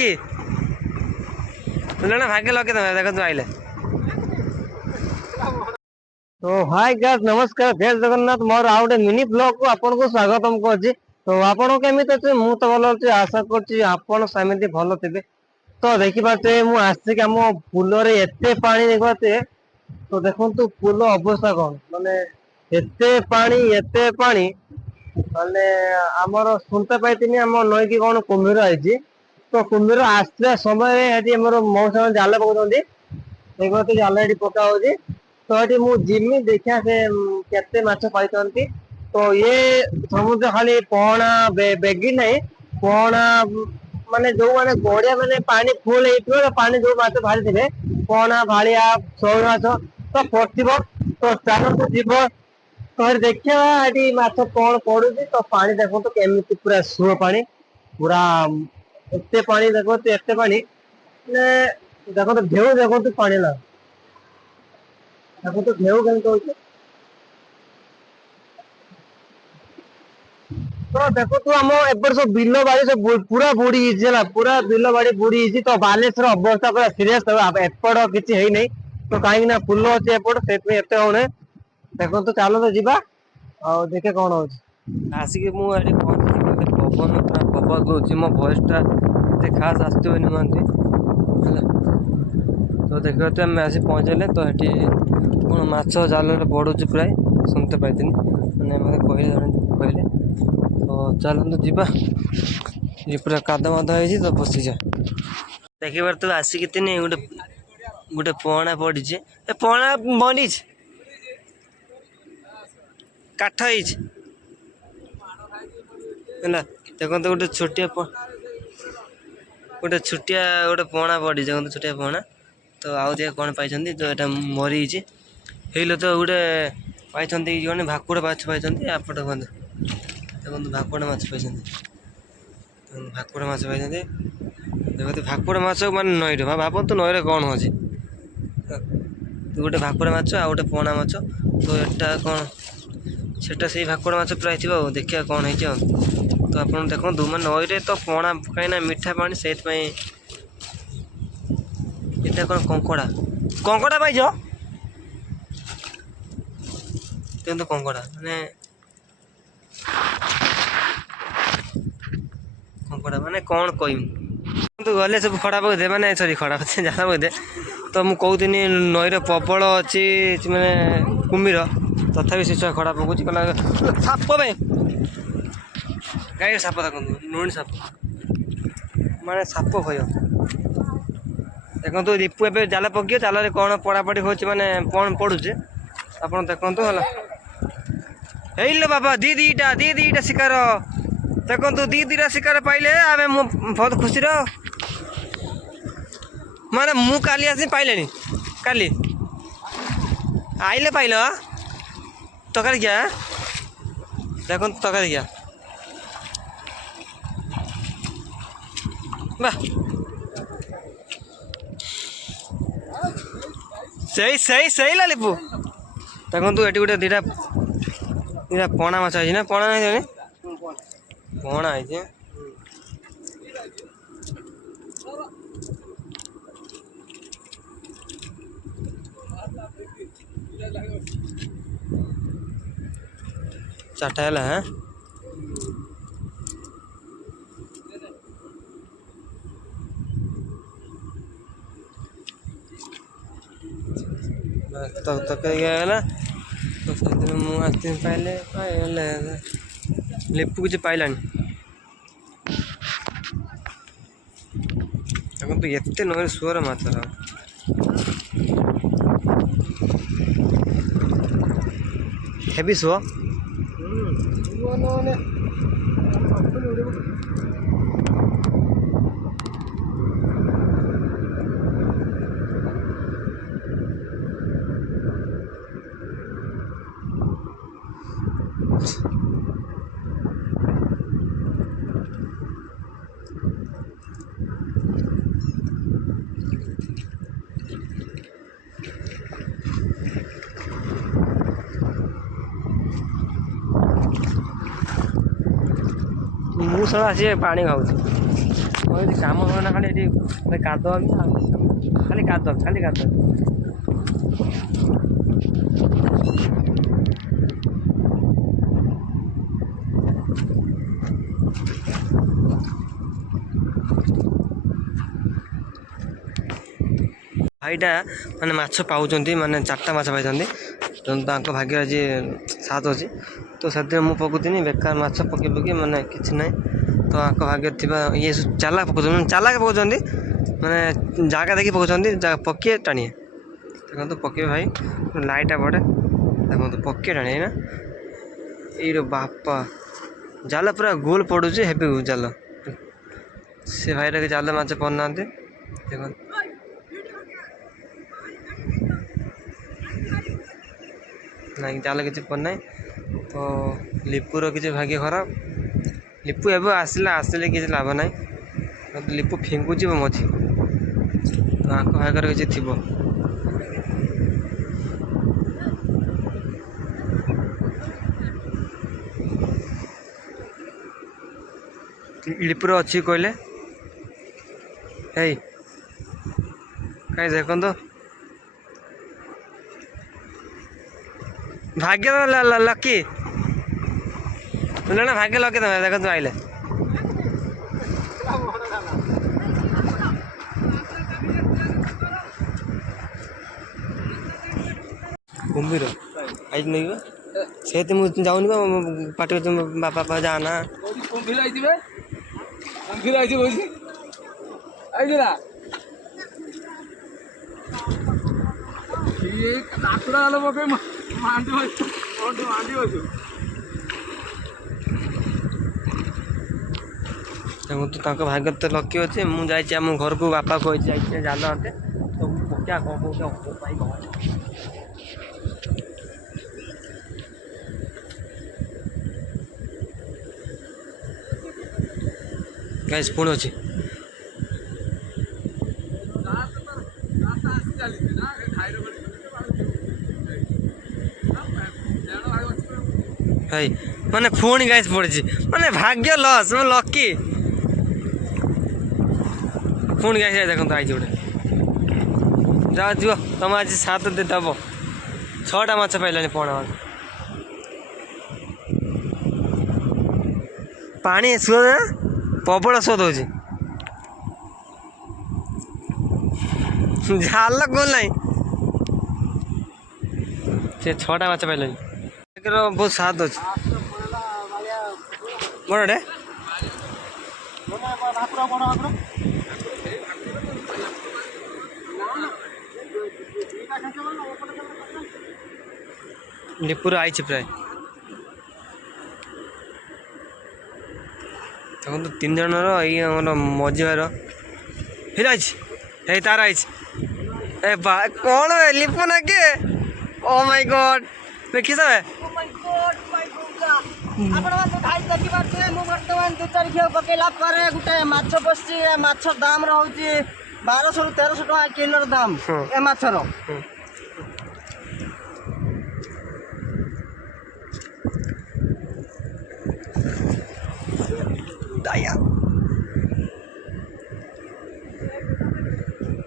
कि ना भाग्य लगे तुम देखो आइले। तो हाय गाइस नमस्कार जय जगन्नाथ मोर आ गोटे मिनी ब्लॉग को आपन को स्वागतम करछि। तो आपन केमित अछि मु तो भलो अछि आशा करछि आपन समिति भलो थिबे। तो देखि पाते मु आछि कि हम पुल रे एते पानी देखते तो देखंतु पुल अवस्था कोन माने एते पानी माने हमर सुनते पाइतिनी हम नई कि कोन कुम्भीर आइछि। तो कुम्भीर आसला समय एटी हमर मौसा जाल पकाउछन्ती देखते जाल एटी पका होछि। तो ये मु जिमी देखा से केते माछ पाइछन्ती। तो ये समुद्र खाली पहना बेगी नहीं पहना माने जो माने गड़िया माने पानी फुल हेइथिबो पानी जो माछ बाहरी थिबे पहना भालिया शौल माछ तो पड़थिबो। तो चालो तो जीव तो देखिया एटी माछ कोन पडुछि। तो पानी देखो तो केमिति पूरा सुଅ पानी पूरा एते पानी देखो तो एते पानी देखो तो ढेउ देखो तो पानी ला देखो तो ढेउ केमिति होछि। तो देखो तू हम एपर सब बिलो बाड़ी सब पूरा बुड़ी हिला पूरा बिलो बाड़ी बुड़ी हिची। तो बालेश्वर अवस्था पूरा सीरियस एपड़ किछि हेई नै। तो काहे ना पुल अछि एपड़ सेत एते होने देखो तो चालो तो जीवा आ देखे कोन होछि। आसिक मु एठी पहुंची मते पवन पूरा पवन होछि मो वॉइस टा एते खास आस्तु नि मानती ହେଲା। तो देखो तो हम आसी पहुंचले तो एठी कोन माछ जाल रे पडुछि प्राय सुनते पाइतिनी माने मते कहले तो चलନ୍ତୁ ଯିବା ये पूरा कादा मादा ହେଇଛି ତ ବସିଯା ଦେଖିବାର ତୁ ଆସିକି ତିନି ଗୋଟେ ଗୋଟେ ପଣା ପଡିଛି ଏ ପଣା ବନିଛି କାଠ ହେଇଛି ହେଲା। ଦେଖନ୍ତୁ ଗୋଟେ ଛୋଟିଆ ଗୋଟେ ପଣା ପଡିଛି ଦେଖନ୍ତୁ ଛୋଟିଆ ପଣା। ତ ଆଉ ଦିଆ କଣ ପାଇଛନ୍ତି ତ ଏଟା ମରିଯାଇଛି ହେଇଲୋ ତ ଗୋଟେ ପାଇଛନ୍ତି ଜଣେ ଭାକୁର ମାଛ ପାଇଛନ୍ତି ଆପଟ ବନ୍ଧ ଦେଖନ୍ତୁ ଭାକୁର ମାଛ ପାଇଛନ୍ତି ଭାକୁର ମାଛ ପାଇଛନ୍ତି ଦେଖନ୍ତୁ ଭାକୁର ମାଛ ମାନେ ନଈରେ ଭାବନ୍ତୁ ନଈରେ କଣ ଅଛି ଗୋଟେ ଭାକୁର ମାଛ ଆଉ ଗୋଟେ ପଣା ମାଛ। ତ ଏଟା କଣ ସେଟା ସେଇ ଭାକୁର ମାଛ ପ୍ରାୟ ଥିବ ଆଉ ଦେଖିବା କଣ ହେଇଛି ଆଉ। ତ ଆପଣ ଦେଖନ୍ତୁ ମାନେ ନଈରେ ତ ପଣା କାହିଁକିନା ମିଠା ପାଣି ସେଇଥିପାଇଁ ଏଟା କଣ କଙ୍କଡା କଙ୍କଡା ପାଇଛ କିନ୍ତୁ କଙ୍କଡା ମାନେ କଙ୍କଡା ମାନେ କଣ କହିବି କିନ୍ତୁ ଗଲେ ସବୁ ଖରାପ କରିଦେ ମାନେ ସରି ଖରାପ ଯାହା କରିଦେ। ତ ମୁଁ କହୁଥିନି ନଈର ପ୍ରବଳ ଅଛି ମାନେ କୁମ୍ଭୀର ତଥାପି ସେ ଛୁଆ ଖରାପ ପକଉଛି କହିଲା ସାପ ପାଇଁ ଗାଈ ସାପ ଦେଖନ୍ତୁ ନୁଣି ସାପ ମାନେ ସାପ ଭୟ ଦେଖନ୍ତୁ ରିପୁ ଏବେ ଜାଲ ପକିବ ଜାଲରେ କଣ ପଢାପଢି ହଉଛି ମାନେ କଣ ପଡୁଛି ଆପଣ ଦେଖନ୍ତୁ ହେଲା। ହେଇଲୋ ବାବା ଦିଟା ଶିକାର ଦେଖନ୍ତୁ ଦିଟା ଶିକାର ପାଇଲେ ଆମେ ମୁଁ ବହୁତ ଖୁସିର ମାନେ ମୁଁ କାଲି ଆସି ପାଇଲେଣି କାଲି ଆଇଲେ ପାଇଲ ତକାରିକିଆ ଦେଖନ୍ତୁ ତକାରିକିଆ ବା ସେଇ ଲାଲିପୁ ଦେଖନ୍ତୁ ଏଠି ଗୋଟେ ଦିଟା ପଣା ମାଛ ହେଇଛି ନା ପଣା ନାହିଁ ପଣା ହେଇଛି ଚାରିଟା ହେଲା ହଁ ତକାରିକିଆ ହେଲା। ତ ସେଥିରେ ମୁଁ ଆସି ପାଇଲେ ଲିପୁ କିଛି ପାଇଲାନି ଦେଖନ୍ତୁ ଏତେ ନଈରେ ସୁଅର ମାଛର ହେବି ସୁଅ ମୁଁ ସବୁ ଆସି ପାଣି ଖାଉଛି काम होना खाली कादो खाली कादो खाली कादो भाईटा माने माछ पाउछन्ती माने चारटा माछ पाइछन्ती तांको भाग्य आज साथ अच्छी तो से मुझे पकुनी बेकार माछ पकई पकई माने किसी ना तो आंक भाग्य थी ये चालाक पकाउछन्ती चालाक पकाउछन्ती माने जगह देखी पकाउछन्ती पकिए टाणिए देखो पकईबे भाई लाइटा पड़े देखो पकिए टाणी है ना ये बापा जाल पूरा गोल पड़ू हेवी जाल से भाई के जाल माछ पड़ना देखो ना जाल किसी पड़ना तो लिपुर किसी भाग्य खराब लिपु एवं आसला आसले किसी लाभ ना तो लिपु फिंगुच मझी तो आंक भाग्य किसी थी लिपुर अच्छी कहले कहीं देख भाग्य लकी ना भाग्य लकी तुम देख आइले कुंभीर आई नहीं से मुझे जाऊनी पार्टी बापा जाना कुंभीर आई कुंभीर आई नाकुड़ा वाला पके मांडी बसु तो भाग्य तो लकी अच्छे मुझे घर को बापा कही जाल आते तो क्या गाइस पुणी अच्छी भाई माने पुणी गाइस पड़ी माने भाग्य लस लकी पुणी गाइस देखो आई गोटे जाओ जीव तुम आज सात दब 6टा माछ पाइलानी पणा पानी सुध प्रबल सुध हो जाल गोल ना से 6टा माछ पाइलानी बहुत साथ अच्छे बड़े लिपुर आई प्राय देखो तो 3 जन मझी भाई फिर आई तार आई कौन लिपु ना के ओ माय गॉड देखी सब बर्तमान 2-4 घिओ पकेला गोटे माछ बसची माछ दाम रोचे 1200 ରୁ 1300 टका किलो दाम ए माछर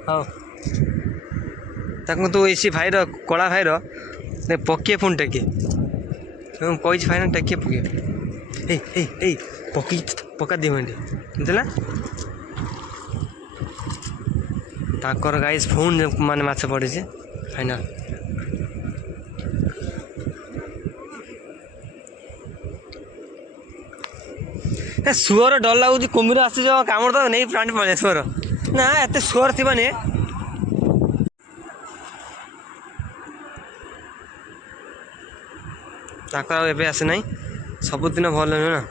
हाँ तो इसी भाई कला भाई पकिए पुणी टेके कही भाई टेके पकिए पकी पका दी मिनट बुझला ताकर गाइस फोन माने माछ पड़े फाइनल सुअर डर लगुच कुम्भीर आस कामड़ तो नहीं प्राणी पड़े सुअर ना एत सुअर थी ताकर एबे आसे नहीं सबुदिन भल नुह ना।